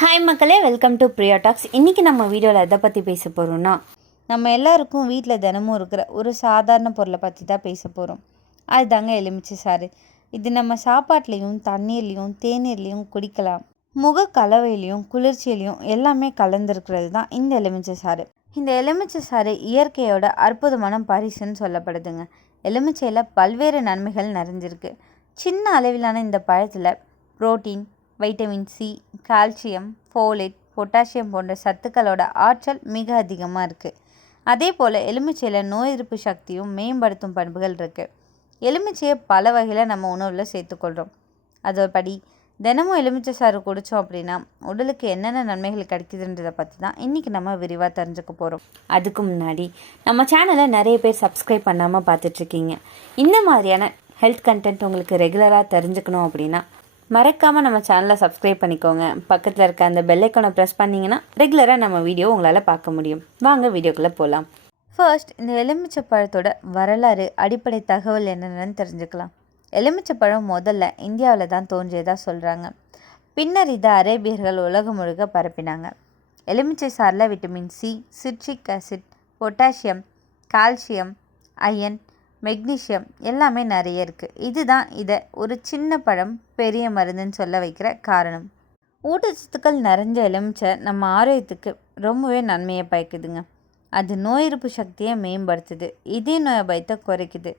Hi மக்களே. Welcome to Priya tax இன்றைக்கி நம்ம வீடியோவில் எதை பற்றி பேச போகிறோம்னா நம்ம எல்லாருக்கும் வீட்டில் தினமும் இருக்கிற ஒரு சாதாரண பொருளை பற்றி தான் பேச போகிறோம் அதுதாங்க எலுமிச்சை சாறு. இது நம்ம சாப்பாட்லேயும் தண்ணீர்லேயும் தேநீர்லேயும் குடிக்கலாம். முக கலவையிலையும் குளிர்ச்சியிலையும் எல்லாமே கலந்துருக்கிறது தான் இந்த எலுமிச்சை சாறு. இந்த எலுமிச்சை சாறு இயற்கையோட அற்புதமான பரிசுன்னு சொல்லப்படுதுங்க. எலுமிச்சையில் பல்வேறு நன்மைகள் நிறைஞ்சிருக்கு. சின்ன அளவிலான இந்த பழத்தில் protein vitamin C calcium folate potassium போன்ற சத்துக்களோட ஆற்றல் மிக அதிகமாக இருக்குது அதே போல் எலுமிச்சையில் நோய் எதிர்ப்பு சக்தியும் மேம்படுத்தும் பண்புகள் இருக்குது எலுமிச்சையை பல வகையில் நம்ம உணவில் சேர்த்துக்கொள்கிறோம் அதோபடி தினமும் எலுமிச்சை சாறு குடித்தோம் அப்படின்னா உடலுக்கு என்னென்ன நன்மைகள் கிடைக்குதுன்றதை பற்றி தான் இன்றைக்கி நம்ம விரிவாக தெரிஞ்சுக்க போகிறோம் அதுக்கு முன்னாடி நம்ம சேனலை நிறைய பேர் சப்ஸ்கிரைப் பண்ணாமல் பார்த்துட்ருக்கீங்க இந்த மாதிரியான ஹெல்த் கண்டென்ட் உங்களுக்கு ரெகுலராக தெரிஞ்சுக்கணும் அப்படின்னா மறக்காமல் நம்ம சேனலை சப்ஸ்கிரைப் பண்ணிக்கோங்க. பக்கத்தில் இருக்க அந்த பெல்லைக்கானை ப்ரெஸ் பண்ணிங்கன்னா ரெகுலராக நம்ம வீடியோ உங்களால் பார்க்க முடியும். வாங்க வீடியோக்குள்ளே போகலாம் ஃபர்ஸ்ட் இந்த எலுமிச்சை பழத்தோட வரலாறு அடிப்படை தகவல் என்னென்னு தெரிஞ்சுக்கலாம். எலுமிச்சை பழம் முதல்ல இந்தியாவில் தான் தோன்றியதாக சொல்கிறாங்க பின்னர் இதை அரேபியர்கள் உலகம் முழுக்க பரப்பினாங்க. எலுமிச்சை சாறில் vitamin C citric acid potassium calcium iron magnesium எல்லாமே நிறைய இருக்குது இதுதான் இதை ஒரு சின்ன பழம் பெரிய மருந்துன்னு சொல்ல வைக்கிற காரணம். ஊட்டச்சத்துக்கள் நிறைஞ்ச எலுமிச்சை நம்ம ஆரோக்கியத்துக்கு ரொம்பவே நன்மையை பயக்குதுங்க. அது நோய் எதிர்ப்பு சக்தியை மேம்படுத்துது இதய நோய் பயத்தை குறைக்குது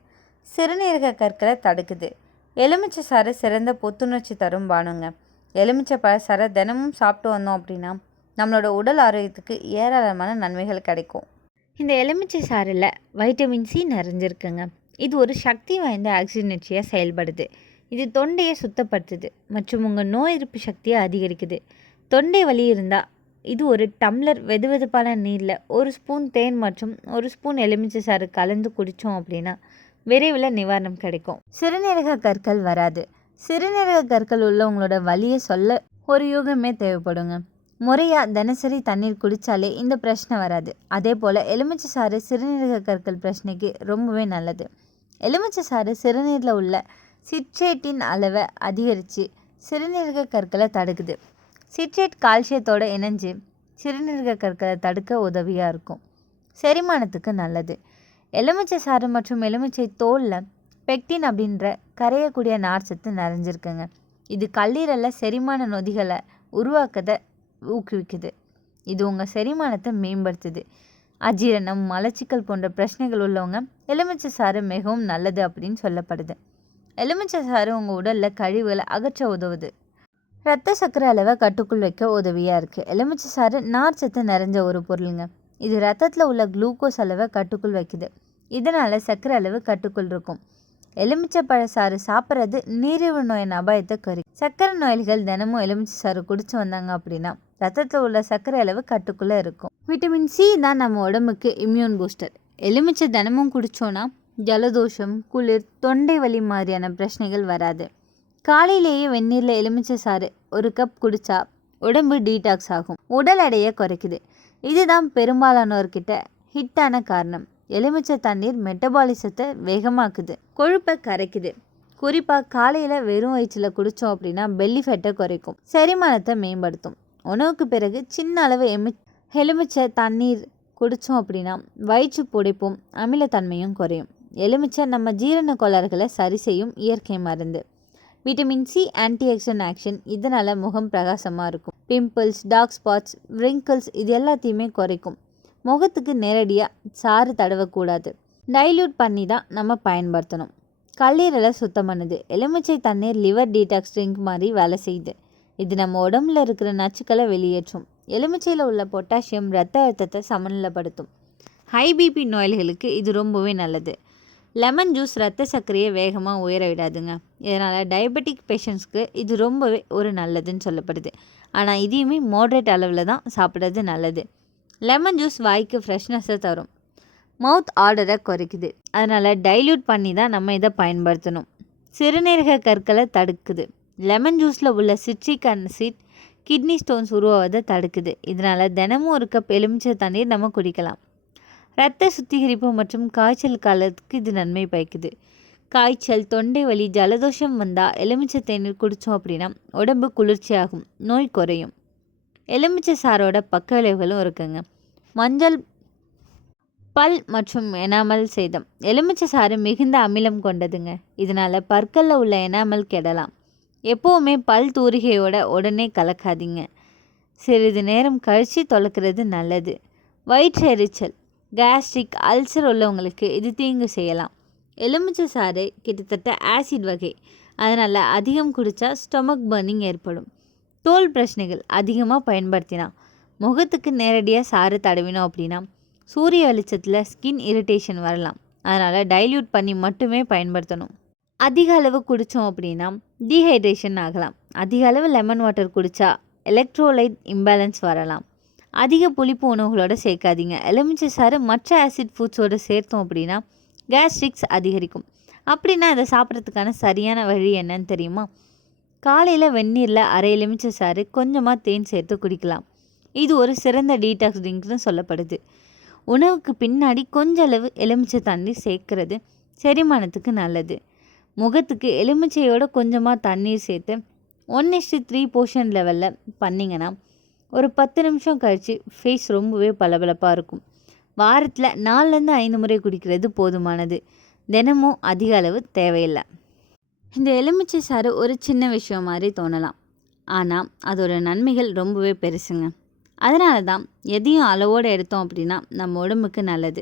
சிறுநீரக கற்களை தடுக்குது. எலுமிச்சை சாறு சிறந்த புத்துணர்ச்சி தரும் பானுங்க. எலுமிச்சை பழ சாறை தினமும் சாப்பிட்டு வந்தோம் அப்படின்னா நம்மளோட உடல் ஆரோக்கியத்துக்கு ஏராளமான நன்மைகள் கிடைக்கும். இந்த எலுமிச்சை சாறில் வைட்டமின் சி நிறைஞ்சிருக்குங்க. இது ஒரு சக்தி வாய்ந்த ஆக்சிஜனேற்றியாக செயல்படுது. இது தொண்டையை சுத்தப்படுத்துது மற்றும் உங்கள் நோய் எதிர்ப்பு சக்தியை அதிகரிக்குது. தொண்டை வலி இருந்தால் இது ஒரு டம்ளர் வெதுவெதுப்பான நீரில் ஒரு ஸ்பூன் தேன் மற்றும் ஒரு ஸ்பூன் எலுமிச்சை சாறு கலந்து குடித்தோம் அப்படின்னா விரைவில் நிவாரணம் கிடைக்கும். சிறுநீரக கற்கள் வராது. சிறுநீரக கற்கள் உள்ளவங்களோட வலியை சொல்ல ஒரு யூகமே தேவைப்படுங்க. முறையாக தினசரி தண்ணீர் குடித்தாலே இந்த பிரச்சனை வராது. அதே போல் எலுமிச்சை சாறு சிறுநீரக கற்கள் பிரச்சனைக்கு ரொம்பவே நல்லது. எலுமிச்சை சாறு சிறுநீரில் உள்ள சிட்ரேட்டின் அளவை அதிகரித்து சிறுநீரக கற்களை தடுக்குது. சிட்ரேட் கால்சியத்தோடு இணைஞ்சு சிறுநீரக கற்களை தடுக்க உதவியாக இருக்கும். செரிமானத்துக்கு நல்லது. எலுமிச்சை சாறு மற்றும் எலுமிச்சை தோலில் பெக்டின் அப்படின்ற கரையக்கூடிய நார்ச்சத்து நிறைஞ்சிருக்குங்க. இது கல்லீரலில் செரிமான நொதிகளை உருவாக்கத்தை ஊக்குவிக்குது. இது உங்கள் செரிமானத்தை மேம்படுத்துது. அஜீரணம் மலச்சிக்கல் போன்ற பிரச்சனைகள் உள்ளவங்க எலுமிச்சை சாறு மிகவும் நல்லது அப்படின்னு சொல்லப்படுது. எலுமிச்சை சாறு உங்கள் உடலில் கழிவுகளை அகற்ற உதவுது. ரத்த சர்க்கரை அளவை கட்டுக்குள் வைக்க உதவியாக இருக்குது எலுமிச்சை சாறு நார் சத்து நிறைஞ்ச ஒரு பொருளுங்க. இது ரத்தத்தில் உள்ள குளுக்கோஸ் அளவை கட்டுக்குள் வைக்குது. இதனால் சர்க்கரை அளவு கட்டுக்குள் இருக்கும். எலுமிச்சை பழ சாறு சாப்பிட்றது நீரிழிவு நோயின் அபாயத்தை குறை சர்க்கரை நோயாளிகள் தினமும் எலுமிச்சை சாறு குடிச்சு வந்தாங்க அப்படின்னா ரத்தத்தில் உள்ள சர்க்கரை அளவு கட்டுக்குள்ளே இருக்கும். விட்டமின் சி தான் நம்ம உடம்புக்கு இம்யூன் பூஸ்டர் எலுமிச்சை தினமும் குடித்தோன்னா ஜலதோஷம் குளிர் தொண்டை வலி மாதிரியான பிரச்சனைகள் வராது. காலையிலேயே வெந்நீரில் எலுமிச்சை சாறு ஒரு கப் குடித்தா உடம்பு டீடாக்ஸ் ஆகும். உடல் எடையை குறைக்குது. இதுதான் பெரும்பாலானோர்கிட்ட ஹிட்டான காரணம். எலுமிச்சை தண்ணீர் மெட்டபாலிசத்தை வேகமாக்குது. கொழுப்பை கரைக்குது. குறிப்பாக காலையில் வெறும் வயிற்றில் குடித்தோம் அப்படின்னா பெல்லி ஃபேட்டை குறைக்கும். செரிமானத்தை மேம்படுத்தும். உணவுக்கு பிறகு சின்ன அளவு எமி எலுமிச்சை தண்ணீர் குடித்தோம் அப்படின்னா வயிற்று புடைப்பும் அமிலத்தன்மையும் குறையும். எலுமிச்சை நம்ம ஜீரண கோளாறுகளை சரி செய்யும் இயற்கை மருந்து. விட்டமின் சி ஆன்டி ஆக்ஷன் இதனால் முகம் பிரகாசமாக இருக்கும். பிம்பிள்ஸ் டார்க் ஸ்பாட்ஸ் ரிங்கிள்ஸ் இது எல்லாத்தையுமே குறைக்கும். முகத்துக்கு நேரடியாக சாறு தடவக்கூடாது. டைல்யூட் பண்ணி தான் நம்ம பயன்படுத்தணும். கல்லீரலை சுத்தம் பண்ணுது. எலுமிச்சை தண்ணீர் லிவர் டீடாக்ஸ் ட்ரிங்க் மாதிரி வேலை செய்யுது. இது நம்ம உடம்புல இருக்கிற நச்சுக்களை வெளியேற்றும். எலுமிச்சையில் உள்ள பொட்டாசியம் ரத்த அழுத்தத்தை சமநிலைப்படுத்தும். ஹை பிபி நோயாளிகளுக்கு இது ரொம்பவே நல்லது. லெமன் ஜூஸ் ரத்த சர்க்கரையை வேகமாக உயர விடாதுங்க. இதனால் டயபெட்டிக் பேஷண்ட்ஸ்க்கு இது ரொம்பவே ஒரு நல்லதுன்னு சொல்லப்படுது. ஆனால் இதையுமே மோட்ரேட் அளவில் தான் சாப்பிட்றது நல்லது. லெமன் ஜூஸ் வாய்க்கு ஃப்ரெஷ்னஸை தரும். மவுத் ஆர்டரை குறைக்குது. அதனால் டைல்யூட் பண்ணி தான் நம்ம இதை பயன்படுத்தணும். சிறுநீரக கற்களை தடுக்குது. லெமன் ஜூஸில் உள்ள சிட்ரிக் அசிட் கிட்னி ஸ்டோன்ஸ் உருவாவதை தடுக்குது. இதனால் தினமும் ஒரு கப் எலுமிச்சை தண்ணீர் நம்ம குடிக்கலாம். இரத்த சுத்திகரிப்பு மற்றும் காய்ச்சல் காலத்துக்கு இது நன்மை பயக்குது. காய்ச்சல் தொண்டை வலி ஜலதோஷம் வந்தால் எலுமிச்சை தேநீர் குடித்தோம் அப்படின்னா உடம்பு குளிர்ச்சியாகும் நோய் குறையும். எலுமிச்சை சாரோட பக்க விளைவுகளும் இருக்குங்க. மஞ்சள் பல் மற்றும் எனாமல் சேதம். எலுமிச்சை சாறு மிகுந்த அமிலம் கொண்டதுங்க. இதனால் பற்களில் உள்ள எனாமல் கெடலாம். எப்போவுமே பல் தூரிகையோட உடனே கலக்காதீங்க. சிறிது நேரம் கழித்து தொலைக்கிறது நல்லது. வயிற்று எரிச்சல் கேஸ்ட்ரிக் அல்சர் உள்ளவங்களுக்கு இது தீங்கு செய்யலாம். எலுமிச்சை சாறு கிட்டத்தட்ட ஆசிட் வகை. அதனால் அதிகம் குடித்தா ஸ்டொமக் பர்னிங் ஏற்படும். தோல் பிரச்சனைகள் அதிகமாக பயன்படுத்தினா முகத்துக்கு நேரடியாக சாறு தடவினோம் அப்படின்னா சூரிய வெளிச்சத்தில் ஸ்கின் இரிட்டேஷன் வரலாம். அதனால் டைல்யூட் பண்ணி மட்டுமே பயன்படுத்தணும். அதிக அளவு குடித்தோம் அப்படின்னா டீஹைட்ரேஷன் ஆகலாம். அதிக அளவு லெமன் வாட்டர் குடித்தா எலக்ட்ரோலைட் இம்பேலன்ஸ் வரலாம். அதிக புளிப்பு உணவுகளோட சேர்க்காதீங்க. எலுமிச்சை சாறு மற்ற ஆசிட் ஃபுட்ஸோடு சேர்த்தோம் அப்படின்னா கேஸ்ட்ரிக்ஸ் அதிகரிக்கும். அப்படின்னா அதை சாப்பிட்றதுக்கான சரியான வழி என்னன்னு தெரியுமா? காலையில் வெந்நீரில் அரை எலுமிச்சை சாறு கொஞ்சமாக தேன் சேர்த்து குடிக்கலாம். இது ஒரு சிறந்த டீடாக்ஸ் ட்ரிங்க்னு சொல்லப்படுது. உணவுக்கு பின்னாடி கொஞ்ச அளவு எலுமிச்சை தண்ணி சேர்க்கறது செரிமானத்துக்கு நல்லது. முகத்துக்கு எலுமிச்சையோட கொஞ்சமாக தண்ணீர் சேர்த்து ஒன் இஸ்டு த்ரீ போர்ஷன் லெவலில் பண்ணிங்கன்னா ஒரு பத்து நிமிஷம் கழித்து ஃபேஸ் ரொம்பவே பளபளப்பாக இருக்கும். வாரத்தில் நாலுலேருந்து ஐந்து முறை குடிக்கிறது போதுமானது. தினமும் அதிக அளவு தேவையில்லை. இந்த எலுமிச்சை சாறு ஒரு சின்ன விஷயம் மாதிரி தோணலாம். ஆனால் அதோட நன்மைகள் ரொம்பவே பெருசுங்க. அதனால தான் எதையும் அளவோடு எடுத்தோம் அப்படின்னா நம்ம உடம்புக்கு நல்லது.